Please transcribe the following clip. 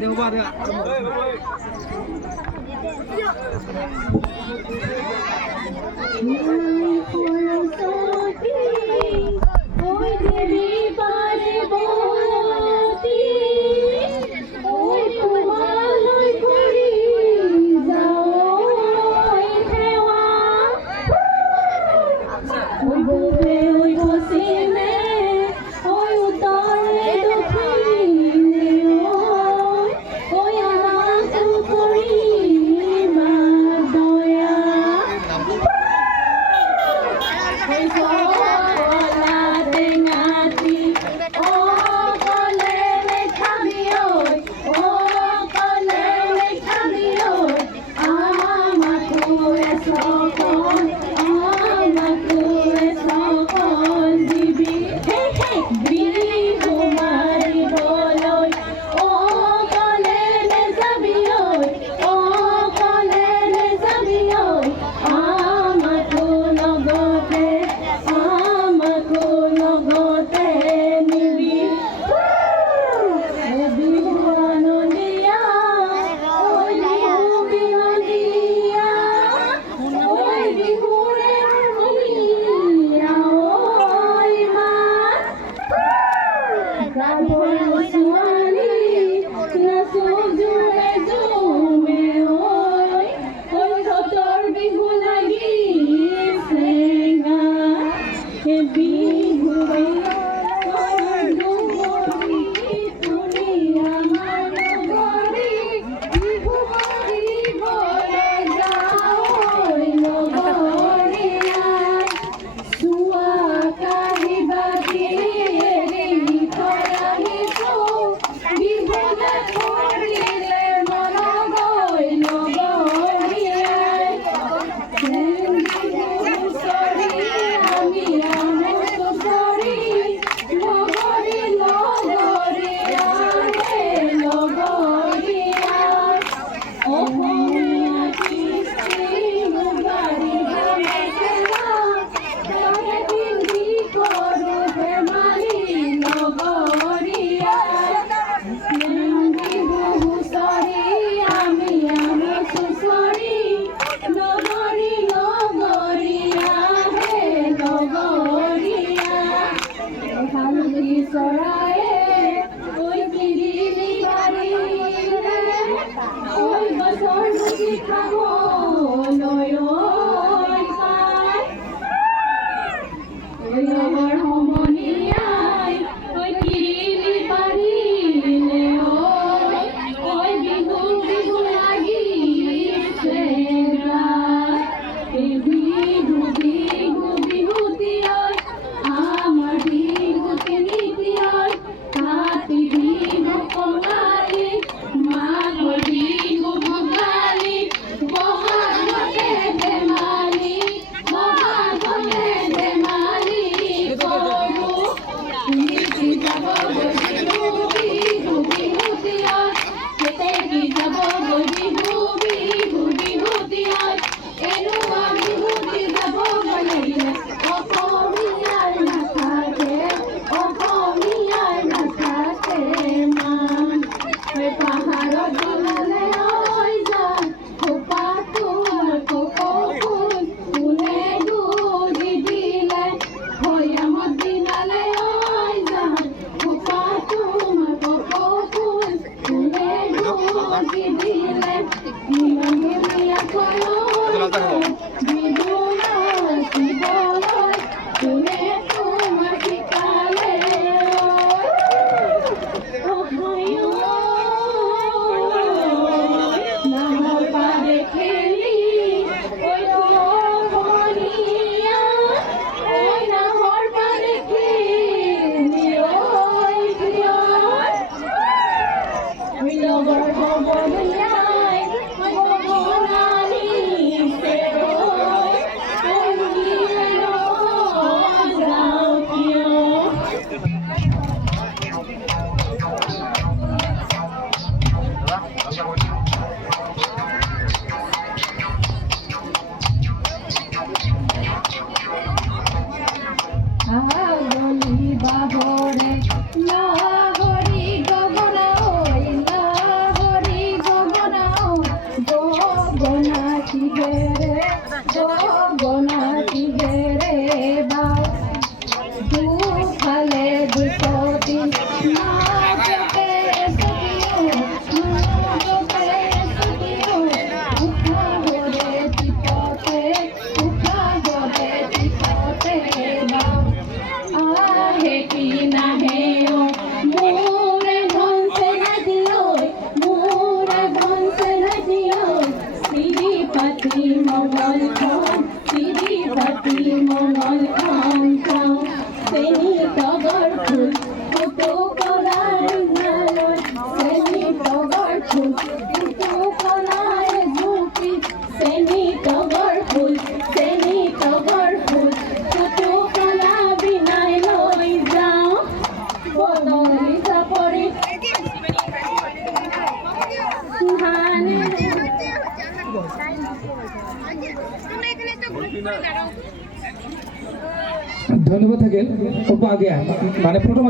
Đừng qua được ạ. নাচি ঘেরে গো নাচি ঘেরে বাউ দুখালে দুপতি নাচতে এসিও নাচতে এসিও উঠা ঘরে চিপতে উঠা ঘরে চিপতে বাউ আহে কি না হে ও মোরে ভনসে না দিও মোরে ভনসে না দিও শ্রীপতি মঙ্গল খান শ্রীপতি মঙ্গল খান সেনি টগর ফুল কুতো কলার নালয় সেনি টগর ফুল কুতো কলার ঝুঁকি সেনি টগর ফুল কুতো কলা বিনায় লই যাও বদলি সাপরে ধানে ধন্যবাদ থাকেন ওপা আগে মানে প্রথম